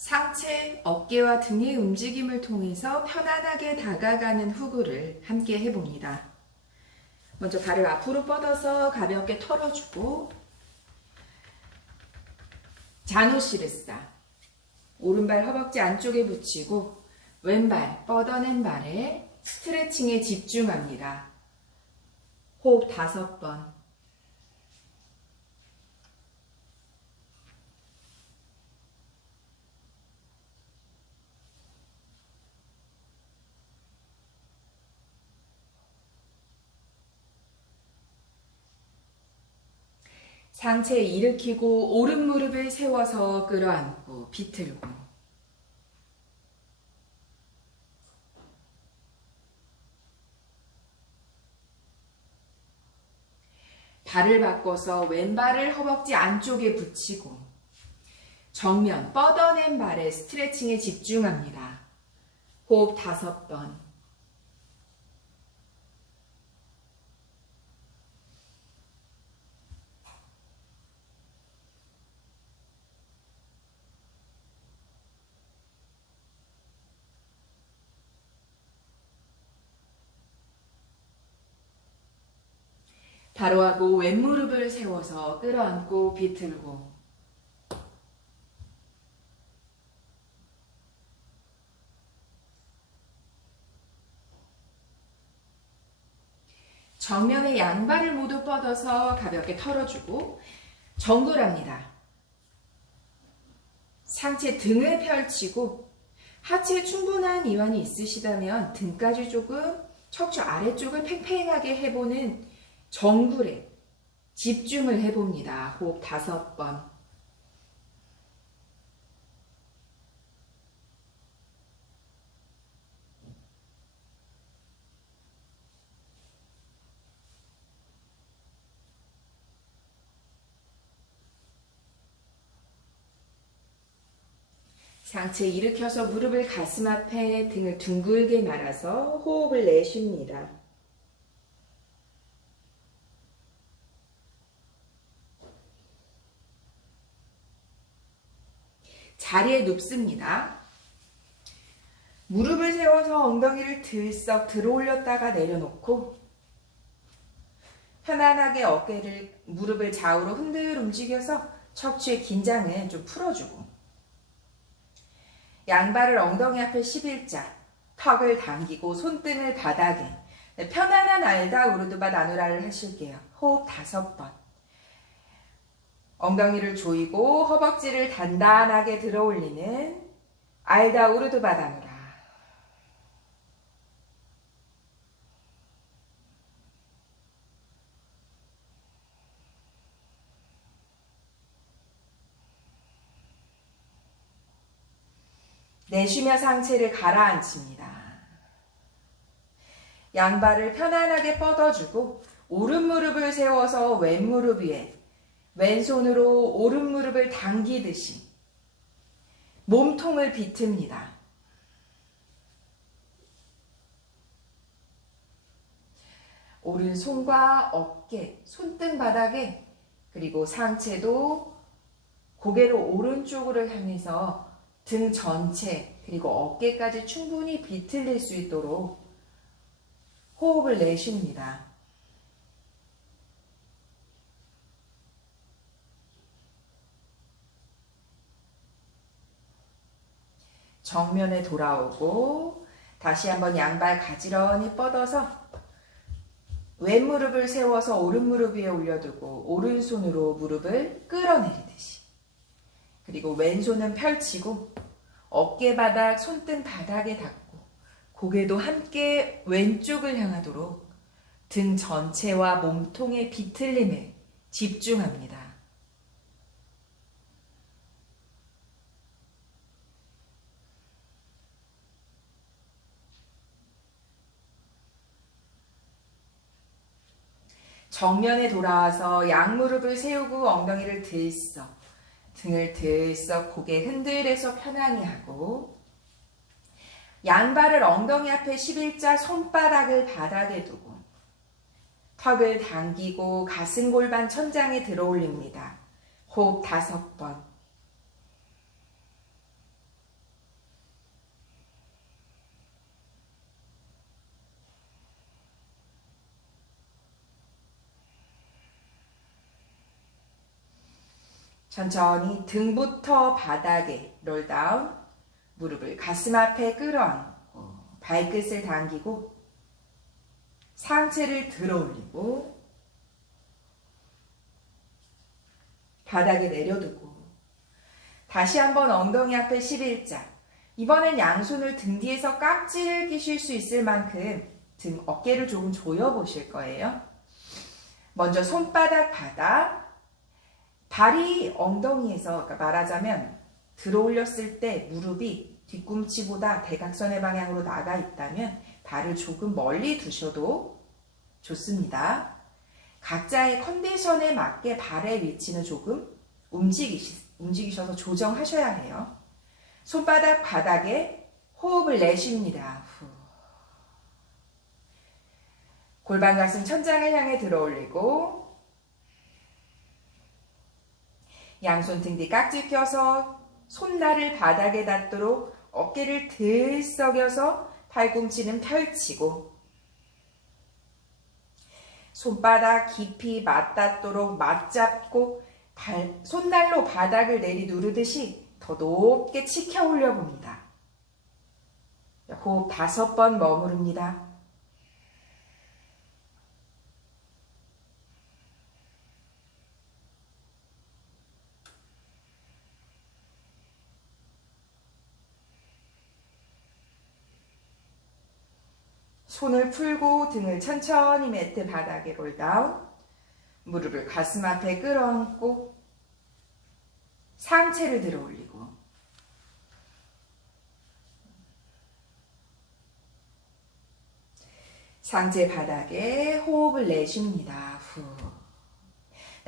상체, 어깨와 등의 움직임을 통해서 편안하게 다가가는 후구를 함께 해봅니다. 먼저 발을 앞으로 뻗어서 가볍게 털어주고 자노시르사, 오른발 허벅지 안쪽에 붙이고 왼발 뻗어낸 발에 스트레칭에 집중합니다. 호흡 5번. 상체 일으키고 오른 무릎을 세워서 끌어안고 비틀고 발을 바꿔서 왼발을 허벅지 안쪽에 붙이고 정면 뻗어낸 발에 스트레칭에 집중합니다. 호흡 5번. 바로 하고 왼무릎을 세워서 끌어안고 비틀고 정면에 양발을 모두 뻗어서 가볍게 털어주고 정굴합니다. 상체 등을 펼치고 하체에 충분한 이완이 있으시다면 등까지 조금 척추 아래쪽을 팽팽하게 해보는 정굴에 집중을 해봅니다. 호흡 5번. 상체 일으켜서 무릎을 가슴 앞에 등을 둥글게 말아서 호흡을 내쉽니다. 자리에 눕습니다. 무릎을 세워서 엉덩이를 들썩 들어 올렸다가 내려놓고 편안하게 무릎을 좌우로 흔들 움직여서 척추의 긴장을 좀 풀어주고 양발을 엉덩이 앞에 11자, 턱을 당기고 손등을 바닥에 편안한 알다 우르드바 나누라를 하실게요. 호흡 5번. 엉덩이를 조이고 허벅지를 단단하게 들어 올리는 알다 우르드바 나누라. 내쉬며 상체를 가라앉힙니다. 양발을 편안하게 뻗어주고 오른 무릎을 세워서 왼 무릎 위에 왼손으로 오른 무릎을 당기듯이 몸통을 비틉니다. 오른손과 어깨, 손등 바닥에 그리고 상체도 고개를 오른쪽으로 향해서 등 전체 그리고 어깨까지 충분히 비틀릴 수 있도록 호흡을 내쉽니다. 정면에 돌아오고 다시 한번 양발 가지런히 뻗어서 왼 무릎을 세워서 오른 무릎 위에 올려두고 오른손으로 무릎을 끌어내리듯이 그리고 왼손은 펼치고 어깨바닥, 손등 바닥에 닿고 고개도 함께 왼쪽을 향하도록 등 전체와 몸통의 비틀림에 집중합니다. 정면에 돌아와서 양무릎을 세우고 엉덩이를 들썩, 등을 들썩 고개 흔들해서 편안히 하고 양발을 엉덩이 앞에 11자 손바닥을 바닥에 두고 턱을 당기고 가슴 골반 천장에 들어 올립니다. 호흡 5번. 천천히 등부터 바닥에 롤다운, 무릎을 가슴 앞에 끌어안고 발끝을 당기고 상체를 들어 올리고 바닥에 내려두고 다시 한번 엉덩이 앞에 11자. 이번엔 양손을 등 뒤에서 깍지를 끼실 수 있을 만큼 등 어깨를 조금 조여 보실 거예요. 먼저 손바닥 바닥, 발이 엉덩이에서, 그러니까 말하자면 들어 올렸을 때 무릎이 뒤꿈치보다 대각선의 방향으로 나가 있다면 발을 조금 멀리 두셔도 좋습니다. 각자의 컨디션에 맞게 발의 위치는 조금 움직이셔서 조정하셔야 해요. 손바닥 바닥에 호흡을 내쉽니다. 후. 골반 가슴 천장을 향해 들어 올리고 양손 등 뒤 깍지 껴서 손날을 바닥에 닿도록 어깨를 들썩여서 팔꿈치는 펼치고 손바닥 깊이 맞닿도록 맞잡고 손날로 바닥을 내리 누르듯이 더 높게 치켜 올려 봅니다. 호흡 5번 머무릅니다. 손을 풀고 등을 천천히 매트 바닥에 롤다운, 무릎을 가슴 앞에 끌어안고 상체를 들어 올리고 상체 바닥에 호흡을 내쉽니다. 후.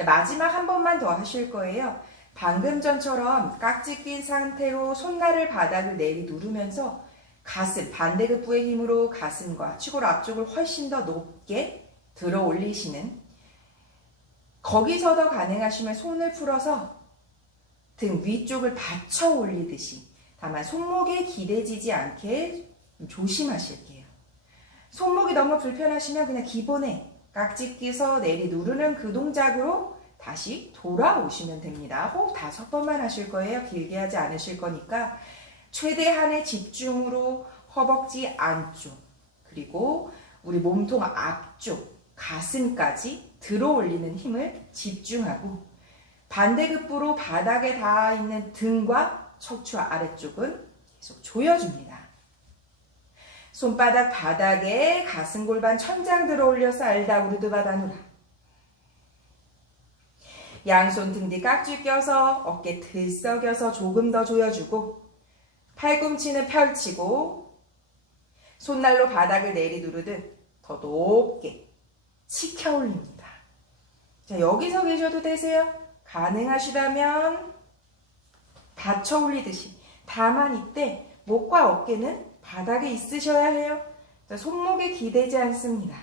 마지막 한 번만 더 하실 거예요. 방금 전처럼 깍지 낀 상태로 손날을 바닥을 내리 누르면서 가슴, 반대급부의 힘으로 가슴과 추골 앞쪽을 훨씬 더 높게 들어 올리시는, 거기서 더 가능하시면 손을 풀어서 등 위쪽을 받쳐 올리듯이, 다만 손목에 기대지지 않게 조심하실게요. 손목이 너무 불편하시면 그냥 기본에 깍지 끼서 내리 누르는 그 동작으로 다시 돌아오시면 됩니다. 호흡 5번만 하실 거예요. 길게 하지 않으실 거니까 최대한의 집중으로 허벅지 안쪽, 그리고 우리 몸통 앞쪽, 가슴까지 들어 올리는 힘을 집중하고 반대급부로 바닥에 닿아 있는 등과 척추 아래쪽은 계속 조여줍니다. 손바닥 바닥에 가슴 골반 천장 들어 올려서 알다우르드 바다누라. 양손 등 뒤 깍지 껴서 어깨 들썩여서 조금 더 조여주고 팔꿈치는 펼치고 손날로 바닥을 내리 누르듯 더 높게 치켜 올립니다. 자, 여기서 계셔도 되세요. 가능하시다면 받쳐 올리듯이. 다만 이때 목과 어깨는 바닥에 있으셔야 해요. 자, 손목에 기대지 않습니다.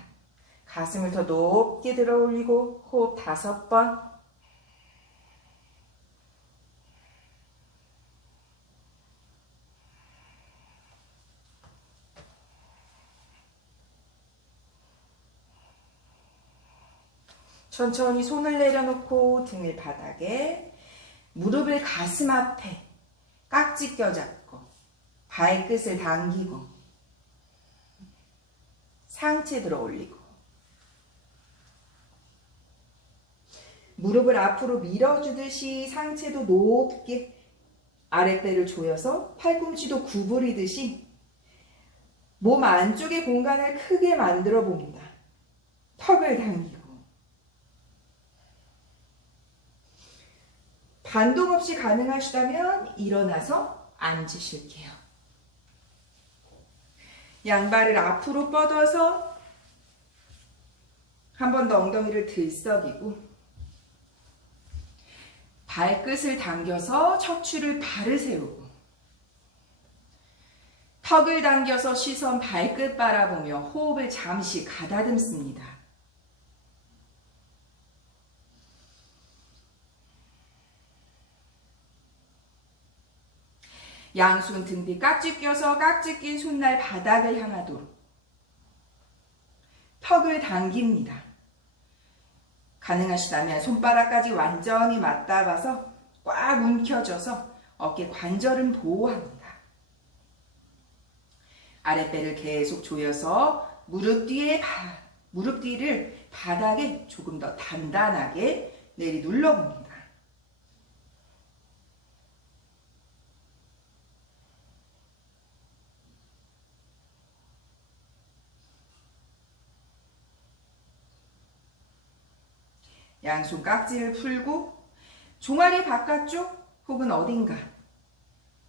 가슴을 더 높게 들어 올리고 호흡 5번. 천천히 손을 내려놓고 등을 바닥에, 무릎을 가슴 앞에 깍지 껴잡고 발끝을 당기고 상체 들어 올리고 무릎을 앞으로 밀어주듯이 상체도 높게 아랫배를 조여서 팔꿈치도 구부리듯이 몸 안쪽의 공간을 크게 만들어 봅니다. 턱을 당기고 반동 없이 가능하시다면 일어나서 앉으실게요. 양발을 앞으로 뻗어서 한 번 더 엉덩이를 들썩이고 발끝을 당겨서 척추를 바로 세우고 턱을 당겨서 시선 발끝 바라보며 호흡을 잠시 가다듬습니다. 양손 등 뒤 깍지 껴서 깍지 낀 손날 바닥을 향하도록 턱을 당깁니다. 가능하시다면 손바닥까지 완전히 맞닿아서 꽉 움켜져서 어깨 관절은 보호합니다. 아랫배를 계속 조여서 무릎 뒤를 바닥에 조금 더 단단하게 내리 눌러봅니다. 양손 깍지를 풀고 종아리 바깥쪽 혹은 어딘가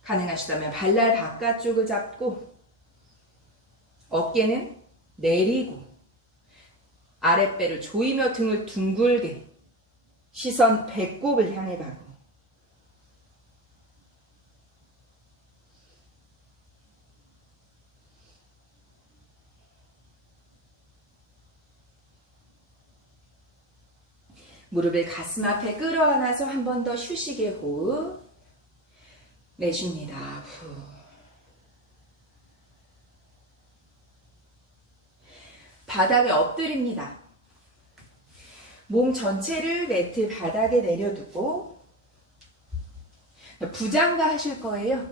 가능하시다면 발날 바깥쪽을 잡고 어깨는 내리고 아랫배를 조이며 등을 둥글게 시선 배꼽을 향해 가고 무릎을 가슴 앞에 끌어안아서 한 번 더 휴식의 호흡 내쉽니다. 후. 바닥에 엎드립니다. 몸 전체를 매트 바닥에 내려두고 부장가 하실 거예요.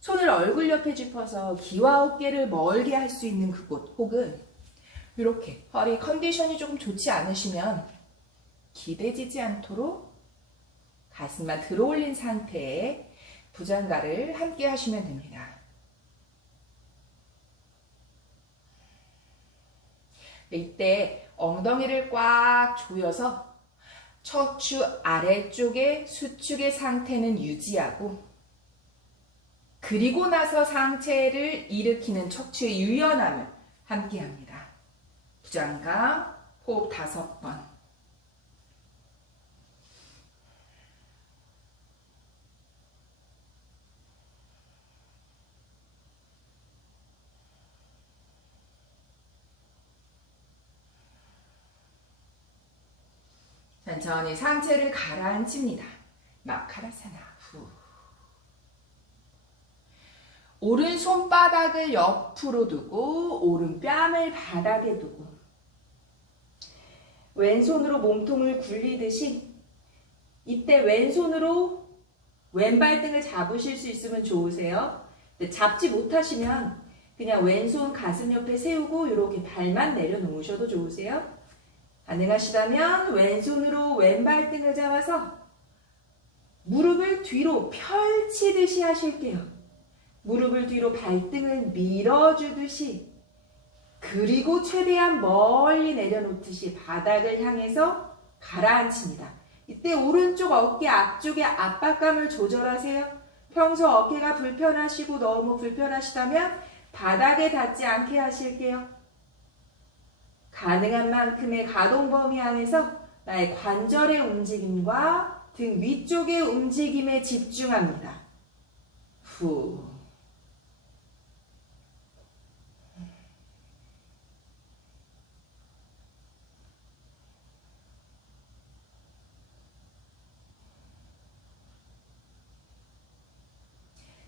손을 얼굴 옆에 짚어서 귀와 어깨를 멀게 할 수 있는 그곳 혹은 이렇게 허리 컨디션이 조금 좋지 않으시면 기대지지 않도록 가슴만 들어올린 상태에 부장가를 함께 하시면 됩니다. 이때 엉덩이를 꽉 조여서 척추 아래쪽의 수축의 상태는 유지하고 그리고 나서 상체를 일으키는 척추의 유연함을 함께 합니다. 부장가 호흡 5번. 천천히 상체를 가라앉힙니다. 마카라사나. 후. 오른 손바닥을 옆으로 두고 오른 뺨을 바닥에 두고 왼손으로 몸통을 굴리듯이 이때 왼손으로 왼발등을 잡으실 수 있으면 좋으세요. 잡지 못하시면 그냥 왼손 가슴 옆에 세우고 이렇게 발만 내려놓으셔도 좋으세요. 가능하시다면 왼손으로 왼발등을 잡아서 무릎을 뒤로 펼치듯이 하실게요. 무릎을 뒤로 발등을 밀어주듯이 그리고 최대한 멀리 내려놓듯이 바닥을 향해서 가라앉힙니다. 이때 오른쪽 어깨 앞쪽의 압박감을 조절하세요. 평소 어깨가 불편하시고 너무 불편하시다면 바닥에 닿지 않게 하실게요. 가능한 만큼의 가동 범위 안에서 나의 관절의 움직임과 등 위쪽의 움직임에 집중합니다. 후.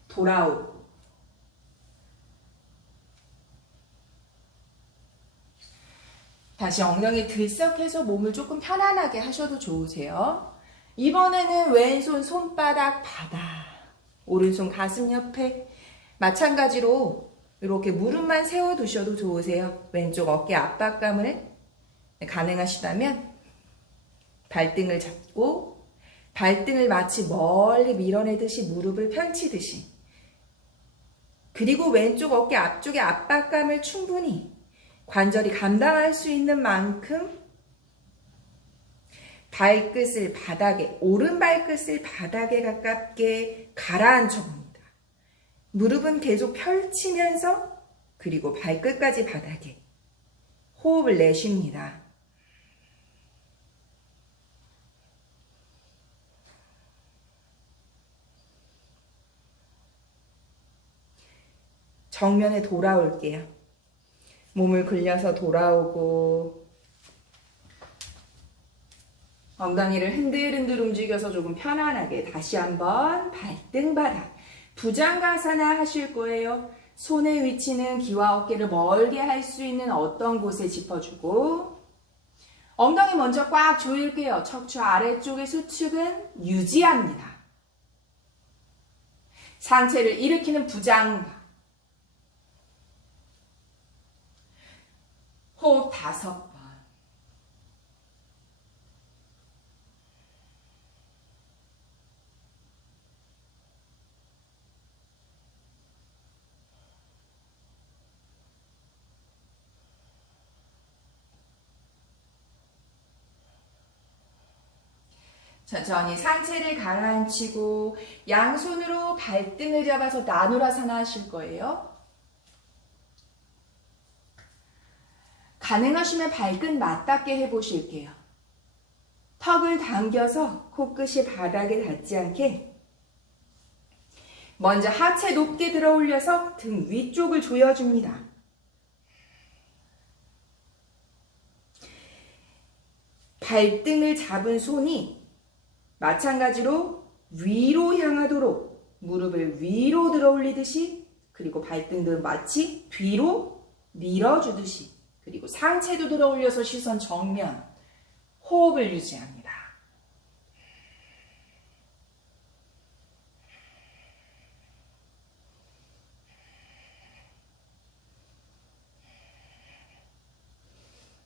돌아오고 다시 엉덩이 들썩해서 몸을 조금 편안하게 하셔도 좋으세요. 이번에는 왼손 손바닥 바닥, 오른손 가슴 옆에 마찬가지로 이렇게 무릎만 세워두셔도 좋으세요. 왼쪽 어깨 압박감을 가능하시다면 발등을 잡고 발등을 마치 멀리 밀어내듯이 무릎을 펼치듯이 그리고 왼쪽 어깨 앞쪽의 압박감을 충분히 관절이 감당할 수 있는 만큼 발끝을 바닥에, 오른 발끝을 바닥에 가깝게 가라앉혀 봅니다. 무릎은 계속 펼치면서 그리고 발끝까지 바닥에 호흡을 내쉽니다. 정면에 돌아올게요. 몸을 굴려서 돌아오고 엉덩이를 흔들흔들 움직여서 조금 편안하게 다시 한번 발등 바닥 부장가사나 하실 거예요. 손의 위치는 귀와 어깨를 멀게 할 수 있는 어떤 곳에 짚어주고 엉덩이 먼저 꽉 조일게요. 척추 아래쪽의 수축은 유지합니다. 상체를 일으키는 부장과 호흡 5번. 천천히 상체를 가라앉히고 양손으로 발등을 잡아서 나누라사나 하실 거예요. 가능하시면 발끝 맞닿게 해보실게요. 턱을 당겨서 코끝이 바닥에 닿지 않게 먼저 하체 높게 들어 올려서 등 위쪽을 조여줍니다. 발등을 잡은 손이 마찬가지로 위로 향하도록 무릎을 위로 들어 올리듯이, 그리고 발등도 마치 뒤로 밀어주듯이, 그리고 상체도 들어 올려서 시선 정면, 호흡을 유지합니다.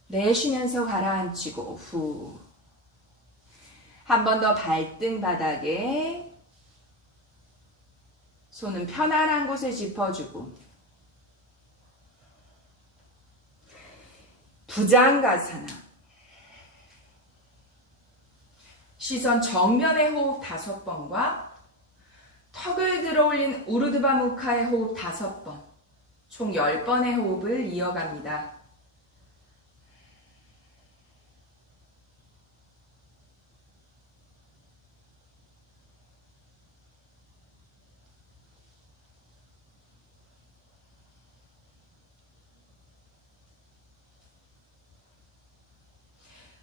내쉬면서 가라앉히고 후. 한 번 더 발등 바닥에 손은 편안한 곳에 짚어주고 부장가사나 시선 정면의 호흡 5번과 턱을 들어 올린 우르드바 무카의 호흡 5번, 총 10번의 호흡을 이어갑니다.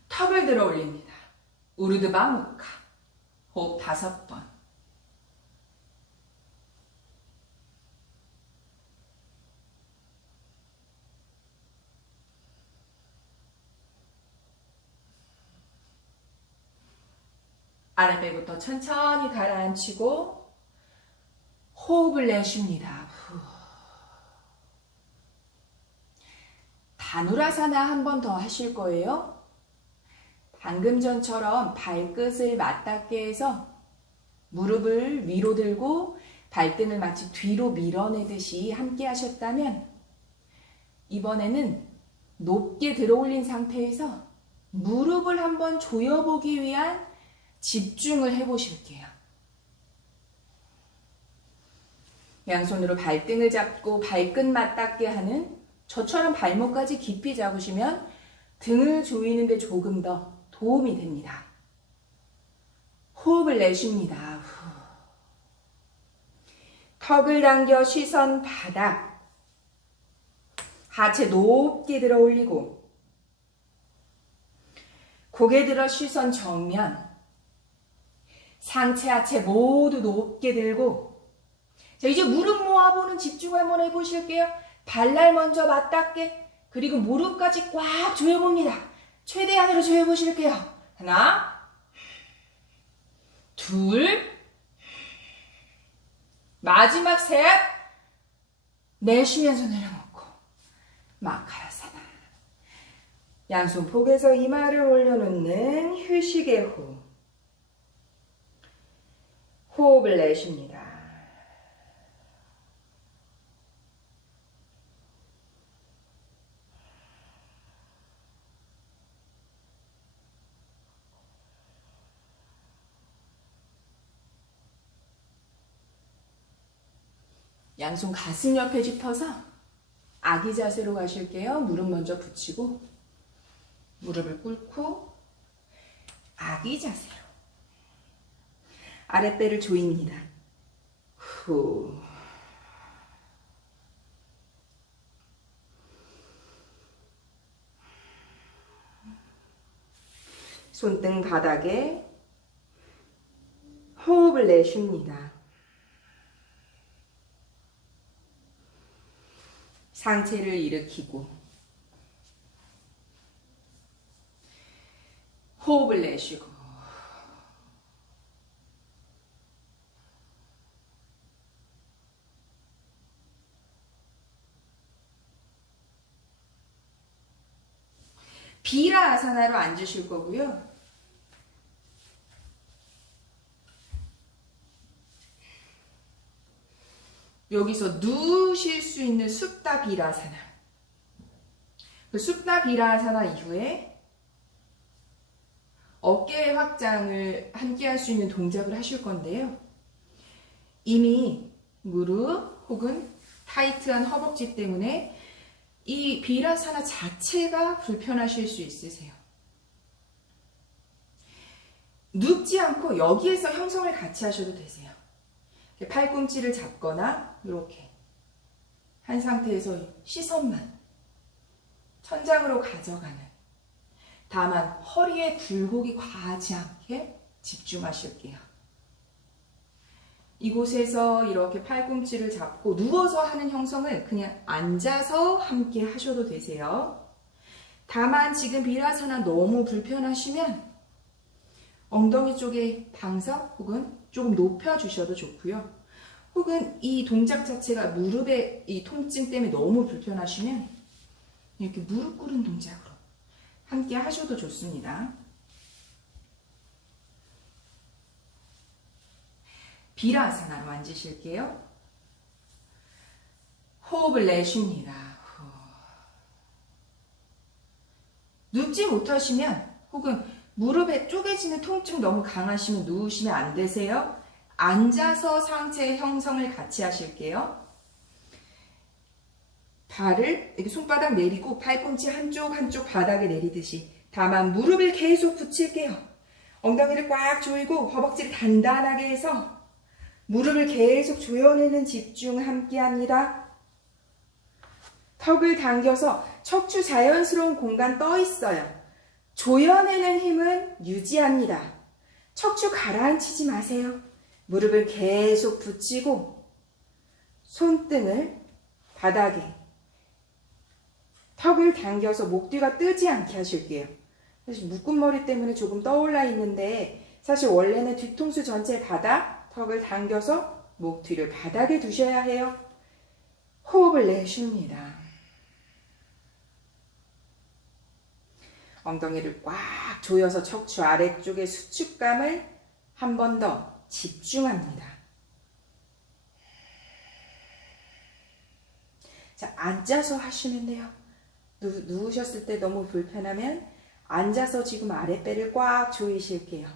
턱을 들어 올립니다. 우르드바 무카. 호흡 5번. 아랫배부터 천천히 가라앉히고 호흡을 내쉽니다. 다누라사나 한 번 더 하실 거예요. 방금 전처럼 발끝을 맞닿게 해서 무릎을 위로 들고 발등을 마치 뒤로 밀어내듯이 함께 하셨다면, 이번에는 높게 들어 올린 상태에서 무릎을 한번 조여보기 위한 집중을 해보실게요. 양손으로 발등을 잡고 발끝 맞닿게 하는, 저처럼 발목까지 깊이 잡으시면 등을 조이는 데 조금 더 도움이 됩니다. 호흡을 내쉽니다. 턱을 당겨 시선 바닥, 하체 높게 들어 올리고 고개 들어 시선 정면, 상체 하체 모두 높게 들고, 자, 이제 무릎 모아보는 집중 한번 해보실게요. 발날 먼저 맞닿게, 그리고 무릎까지 꽉 조여봅니다. 최대한으로 조여보실게요. 하나, 둘, 마지막 셋, 내쉬면서 내려놓고 마카라사나. 양손 폭에서 이마를 올려놓는 휴식의 호흡. 호흡을 내쉽니다. 양손 가슴 옆에 짚어서 아기 자세로 가실게요. 무릎 먼저 붙이고 무릎을 꿇고 아기 자세로 아랫배를 조입니다. 후. 손등 바닥에 호흡을 내쉽니다. 상체를 일으키고 호흡을 내쉬고 비라 아사나로 앉으실 거고요. 여기서 누우실 수 있는 supta virasana. 그 supta virasana 이후에 어깨 확장을 함께 할 수 있는 동작을 하실 건데요. 이미 무릎 혹은 타이트한 허벅지 때문에 이 비라사나 자체가 불편하실 수 있으세요. 눕지 않고 여기에서 형성을 같이 하셔도 되세요. 팔꿈치를 잡거나 이렇게 한 상태에서 시선만 천장으로 가져가는, 다만 허리에 굴곡이 과하지 않게 집중하실게요. 이곳에서 이렇게 팔꿈치를 잡고 누워서 하는 형성을 그냥 앉아서 함께 하셔도 되세요. 다만 지금 비라사나 너무 불편하시면 엉덩이 쪽에 방석 혹은 조금 높여주셔도 좋고요. 혹은 이 동작 자체가 무릎의 이 통증 때문에 너무 불편하시면 이렇게 무릎 꿇은 동작으로 함께 하셔도 좋습니다. 비라사나로 앉으실게요. 호흡을 내쉽니다. 눕지 못하시면 혹은 무릎에 쪼개지는 통증 너무 강하시면 누우시면 안 되세요. 앉아서 상체 형성을 같이 하실게요. 발을 이렇게 손바닥 내리고 팔꿈치 한쪽 바닥에 내리듯이, 다만 무릎을 계속 붙일게요. 엉덩이를 꽉 조이고 허벅지를 단단하게 해서 무릎을 계속 조여내는 집중 함께 합니다. 턱을 당겨서 척추 자연스러운 공간 떠 있어요. 조여내는 힘은 유지합니다. 척추 가라앉히지 마세요. 무릎을 계속 붙이고 손등을 바닥에, 턱을 당겨서 목 뒤가 뜨지 않게 하실게요. 사실 묶은 머리 때문에 조금 떠올라 있는데 사실 원래는 뒤통수 전체 바닥, 턱을 당겨서 목 뒤를 바닥에 두셔야 해요. 호흡을 내쉽니다. 엉덩이를 꽉 조여서 척추 아래쪽의 수축감을 한 번 더 집중합니다. 자, 앉아서 하시면 돼요. 누우셨을 때 너무 불편하면 앉아서 지금 아랫배를 꽉 조이실게요.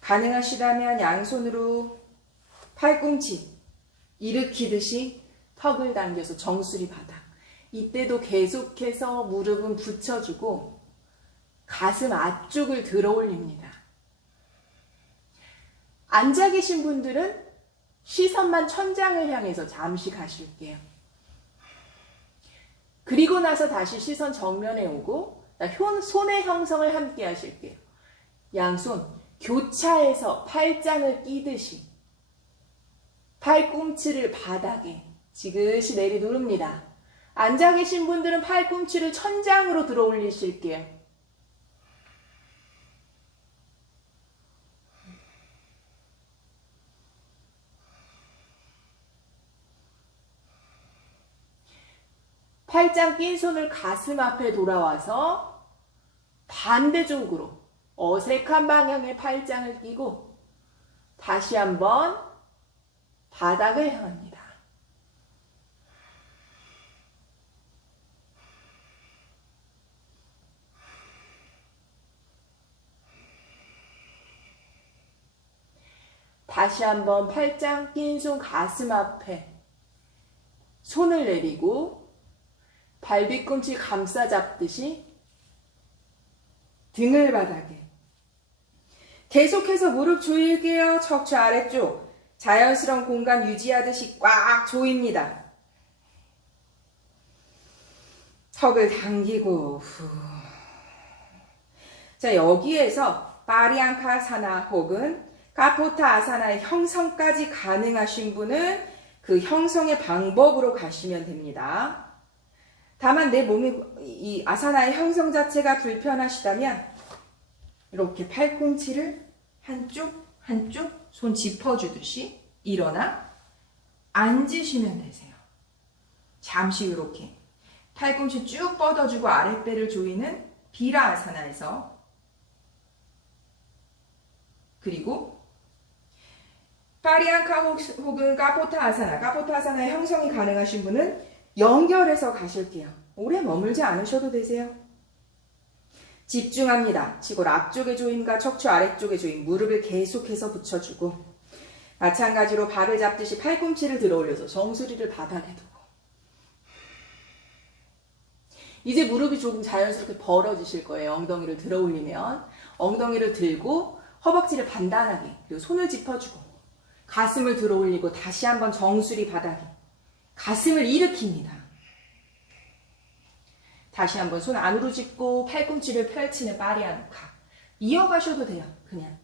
가능하시다면 양손으로 팔꿈치 일으키듯이 턱을 당겨서 정수리 바닥. 이때도 계속해서 무릎은 붙여주고 가슴 앞쪽을 들어 올립니다. 앉아 계신 분들은 시선만 천장을 향해서 잠시 가실게요. 그리고 나서 다시 시선 정면에 오고 손의 형성을 함께 하실게요. 양손 교차해서 팔짱을 끼듯이 팔꿈치를 바닥에 지그시 내리 누릅니다. 앉아 계신 분들은 팔꿈치를 천장으로 들어 올리실게요. 팔짱 낀 손을 가슴 앞에 돌아와서 반대쪽으로 어색한 방향의 팔짱을 끼고 다시 한번 바닥을 향합니다. 다시 한번 팔짱 낀 손 가슴 앞에 손을 내리고 발뒤꿈치 감싸 잡듯이 등을 바닥에. 계속해서 무릎 조일게요. 척추 아래쪽 자연스러운 공간 유지하듯이 꽉 조입니다. 턱을 당기고 후. 자, 여기에서 파리앙카사나 혹은 카포타 아사나의 형성까지 가능하신 분은 그 형성의 방법으로 가시면 됩니다. 다만 내 몸이 이 아사나의 형성 자체가 불편하시다면 이렇게 팔꿈치를 한쪽 손 짚어주듯이 일어나 앉으시면 되세요. 잠시 이렇게 팔꿈치 쭉 뻗어주고 아랫배를 조이는 비라 아사나에서, 그리고 파리앙카 혹은 까포타 아사나, 까포타 아사나의 형성이 가능하신 분은 연결해서 가실게요. 오래 머물지 않으셔도 되세요. 집중합니다. 치골 앞쪽의 조임과 척추 아래쪽의 조임, 무릎을 계속해서 붙여주고, 마찬가지로 발을 잡듯이 팔꿈치를 들어 올려서 정수리를 바닥에 두고, 이제 무릎이 조금 자연스럽게 벌어지실 거예요. 엉덩이를 들어 올리면 엉덩이를 들고 허벅지를 단단하게, 그리고 손을 짚어주고 가슴을 들어 올리고 다시 한번 정수리 바닥에 가슴을 일으킵니다. 다시 한번 손 안으로 짚고 팔꿈치를 펼치는 파리앙카. 이어가셔도 돼요. 그냥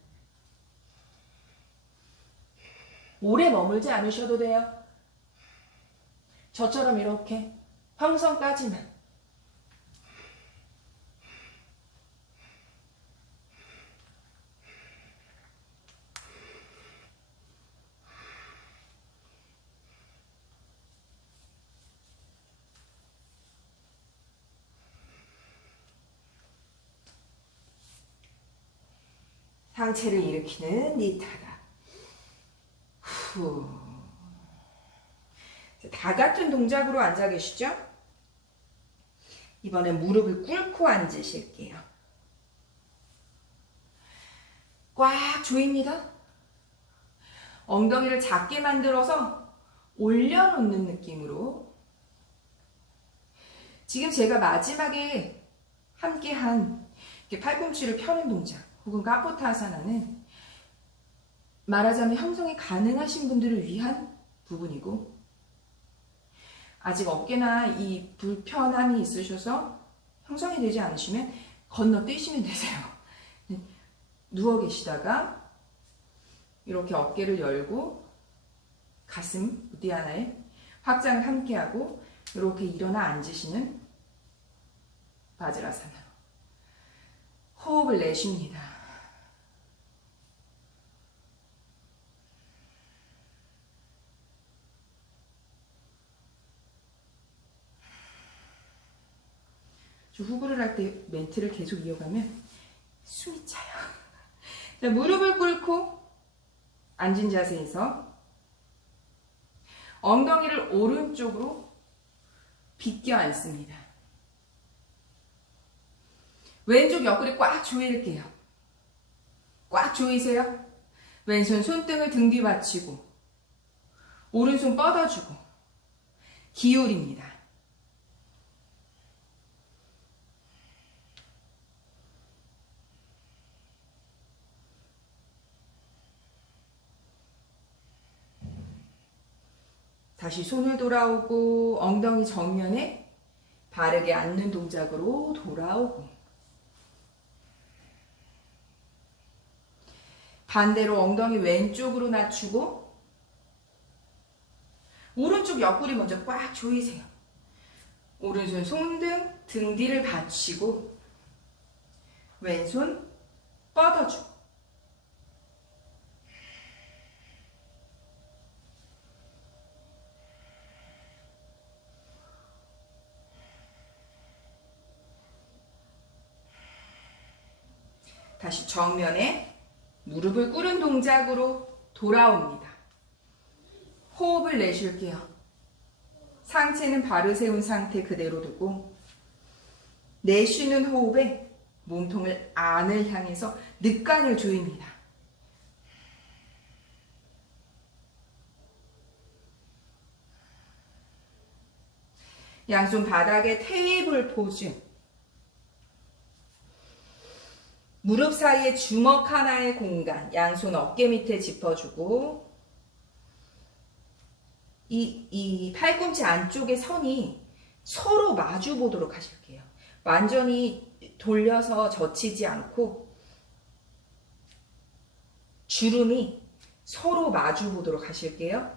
오래 머물지 않으셔도 돼요. 저처럼 이렇게 형성까지만. 상체를 일으키는 니타다. 후. 다 같은 동작으로 앉아 계시죠? 이번엔 무릎을 꿇고 앉으실게요. 꽉 조입니다. 엉덩이를 작게 만들어서 올려놓는 느낌으로. 지금 제가 마지막에 함께한 팔꿈치를 펴는 동작 혹은 까포타 아사나는 말하자면 형성이 가능하신 분들을 위한 부분이고, 아직 어깨나 이 불편함이 있으셔서 형성이 되지 않으시면 건너뛰시면 되세요. 누워 계시다가 이렇게 어깨를 열고 가슴 무디 하나에 확장을 함께하고 이렇게 일어나 앉으시는 바지라사나. 호흡을 내쉽니다. 저 후구를 할 때 멘트를 계속 이어가면 숨이 차요. 자, 무릎을 꿇고 앉은 자세에서 엉덩이를 오른쪽으로 비껴 앉습니다. 왼쪽 옆구리 꽉 조일게요. 꽉 조이세요. 왼손 손등을 등 뒤 받치고 오른손 뻗어주고 기울입니다. 다시 손을 돌아오고 엉덩이 정면에 바르게 앉는 동작으로 돌아오고, 반대로 엉덩이 왼쪽으로 낮추고 오른쪽 옆구리 먼저 꽉 조이세요. 오른손 손등 등 뒤를 받치고 왼손 뻗어주고, 다시 정면에 무릎을 꿇은 동작으로 돌아옵니다. 호흡을 내쉴게요. 상체는 바로 세운 상태 그대로 두고 내쉬는 호흡에 몸통을 안을 향해서 늑간을 조입니다. 양손 바닥에 테이블 포즈. 무릎 사이에 주먹 하나의 공간, 양손 어깨 밑에 짚어주고, 이 팔꿈치 안쪽의 선이 서로 마주 보도록 하실게요. 완전히 돌려서 젖히지 않고 주름이 서로 마주 보도록 하실게요.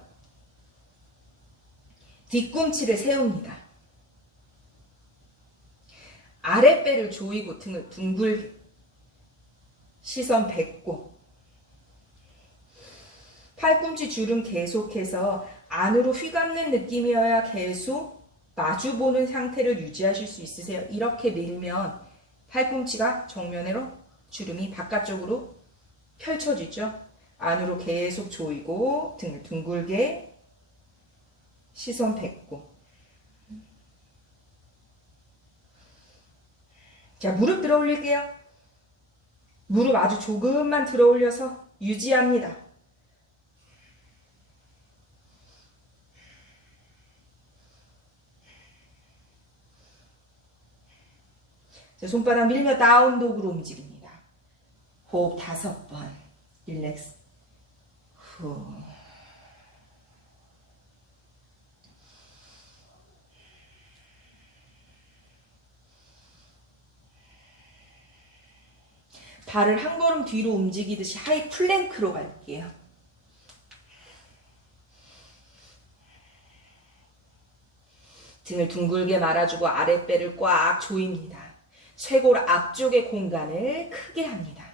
뒤꿈치를 세웁니다. 아랫배를 조이고 등을 둥글게. 시선 뱉고. 팔꿈치 주름 계속해서 안으로 휘감는 느낌이어야 계속 마주보는 상태를 유지하실 수 있으세요. 이렇게 밀면 팔꿈치가 정면으로 주름이 바깥쪽으로 펼쳐지죠. 안으로 계속 조이고 등을 둥글게. 시선 뱉고. 자, 무릎 들어 올릴게요. 무릎 아주 조금만 들어 올려서 유지합니다. 자, 손바닥 밀며 다운독으로 움직입니다. 호흡 5번. 릴렉스. 후. 발을 한 걸음 뒤로 움직이듯이 하이 플랭크로 갈게요. 등을 둥글게 말아주고 아랫배를 꽉 조입니다. 쇄골 앞쪽의 공간을 크게 합니다.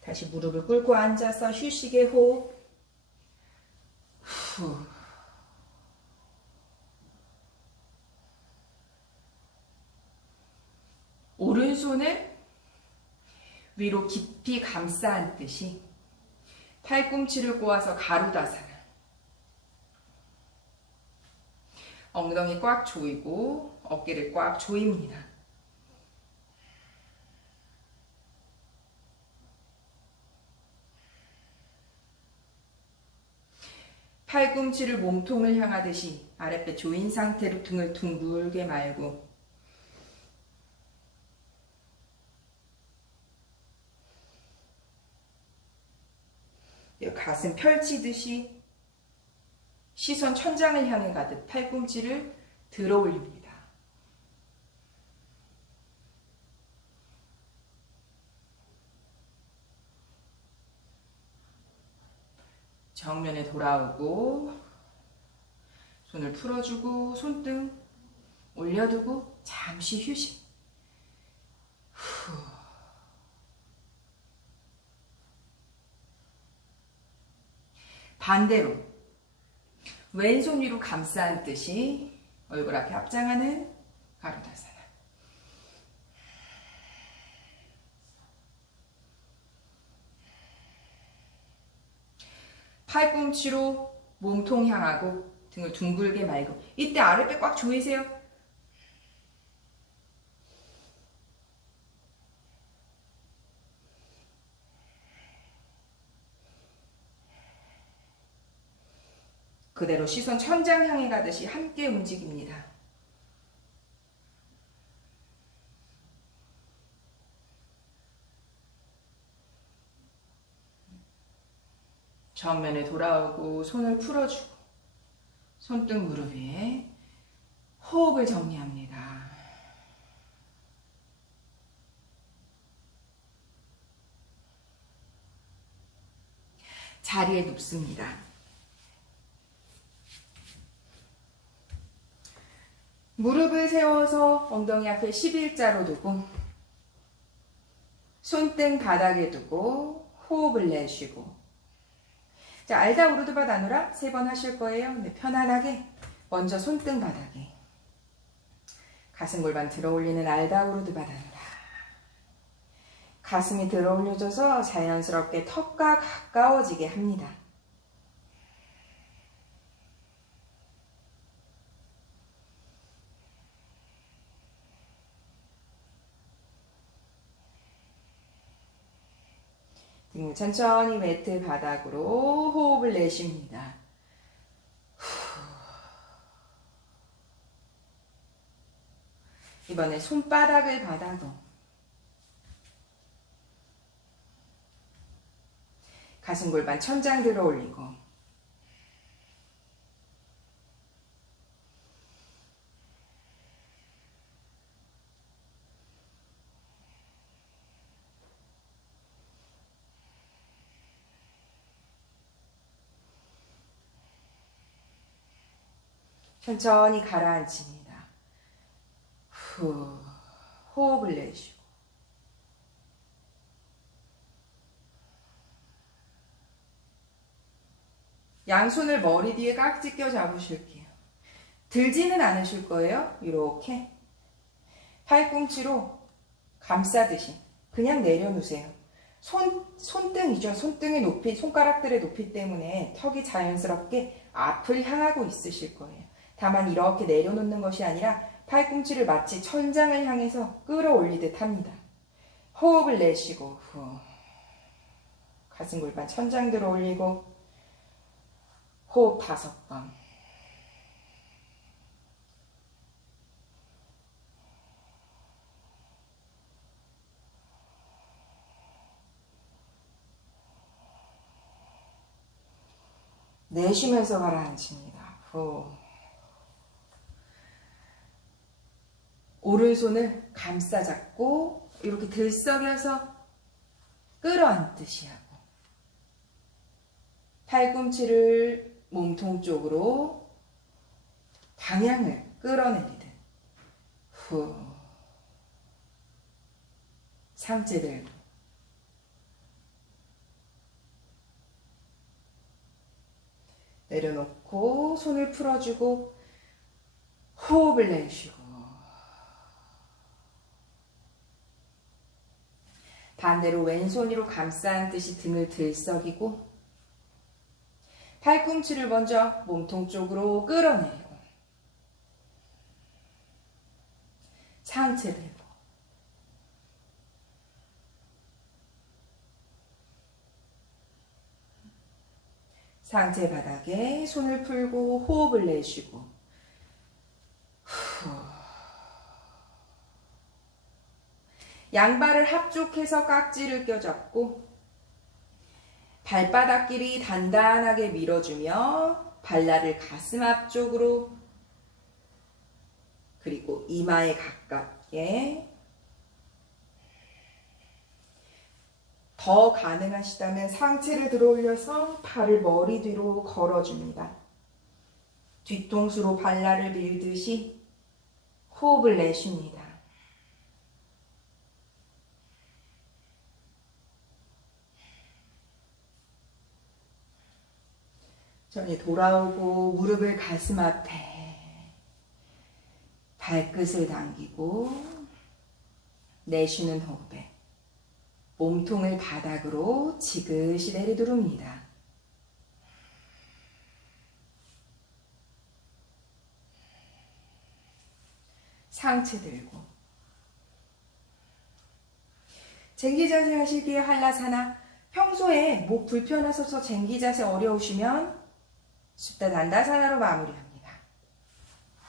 다시 무릎을 꿇고 앉아서 휴식의 호흡. 후. 오른손을 위로 깊이 감싸 안듯이 팔꿈치를 꼬아서 가루다사나. 엉덩이 꽉 조이고 어깨를 꽉 조입니다. 팔꿈치를 몸통을 향하듯이 아랫배 조인 상태로 등을 둥글게 말고 가슴 펼치듯이 시선 천장을 향해 가듯 팔꿈치를 들어 올립니다. 정면에 돌아오고 손을 풀어주고 손등 올려두고 잠시 휴식. 후. 반대로 왼손 위로 감싸 안듯이 얼굴 앞에 합장하는 가루다사나. 팔꿈치로 몸통 향하고 등을 둥글게 말고 이때 아랫배 꽉 조이세요. 그대로 시선 천장 향해 가듯이 함께 움직입니다. 정면에 돌아오고 손을 풀어주고 손등 무릎 위에 호흡을 정리합니다. 자리에 눕습니다. 무릎을 세워서 엉덩이 앞에 11자로 두고 손등 바닥에 두고 호흡을 내쉬고. 자, 알다 우르드바 나누라 3번 하실 거예요. 근데 편안하게 먼저 손등 바닥에 가슴 골반 들어 올리는 알다 우르드바 나누라. 가슴이 들어 올려져서 자연스럽게 턱과 가까워지게 합니다. 등을 천천히 매트 바닥으로 호흡을 내쉽니다. 이번에 손바닥을 바닥으로 가슴 골반 천장 들어 올리고 천천히 가라앉힙니다. 후, 호흡을 내쉬고. 양손을 머리 뒤에 깍지 껴 잡으실게요. 들지는 않으실 거예요. 이렇게 팔꿈치로 감싸듯이 그냥 내려놓으세요. 손등이죠. 손등의 높이, 손가락들의 높이 때문에 턱이 자연스럽게 앞을 향하고 있으실 거예요. 다만 이렇게 내려놓는 것이 아니라 팔꿈치를 마치 천장을 향해서 끌어올리듯 합니다. 호흡을 내쉬고 후, 가슴 골반 천장 들어 올리고 호흡 5번. 내쉬면서 가라앉힙니다. 후. 오른손을 감싸 잡고 이렇게 들썩여서 끌어안듯이 하고 팔꿈치를 몸통 쪽으로 방향을 끌어내리듯 후. 상체 들고 내려놓고 손을 풀어주고 호흡을 내쉬고 반대로 왼손으로 감싼 듯이 등을 들썩이고 팔꿈치를 먼저 몸통 쪽으로 끌어내리고 상체 들고 상체 바닥에 손을 풀고 호흡을 내쉬고 후. 양발을 합족해서 깍지를 껴잡고 발바닥끼리 단단하게 밀어주며 발날을 가슴 앞쪽으로 그리고 이마에 가깝게 더 가능하시다면 상체를 들어 올려서 발을 머리 뒤로 걸어줍니다. 뒤통수로 발날을 밀듯이 호흡을 내쉽니다. 천천히 돌아오고 무릎을 가슴 앞에 발끝을 당기고 내쉬는 호흡에 몸통을 바닥으로 지그시 내리두릅니다. 상체 들고 쟁기 자세 하시기에 한라사나 평소에 목 불편하셔서 쟁기 자세 어려우시면 수다 단다사나로 마무리합니다.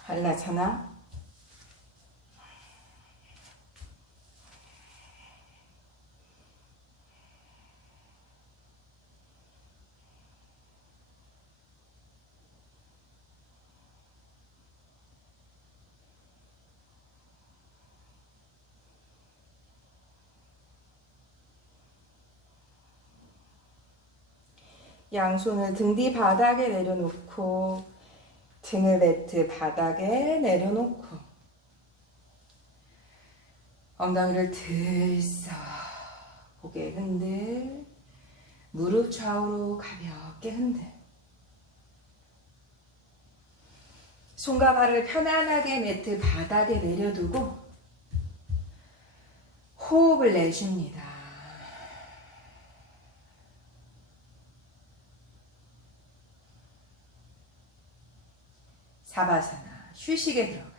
한라사나 양손을 등 뒤 바닥에 내려놓고 등을 매트 바닥에 내려놓고 엉덩이를 들썩 고개 흔들 무릎 좌우로 가볍게 흔들 손과 발을 편안하게 매트 바닥에 내려두고 호흡을 내쉽니다. 사바사나 휴식에 들어가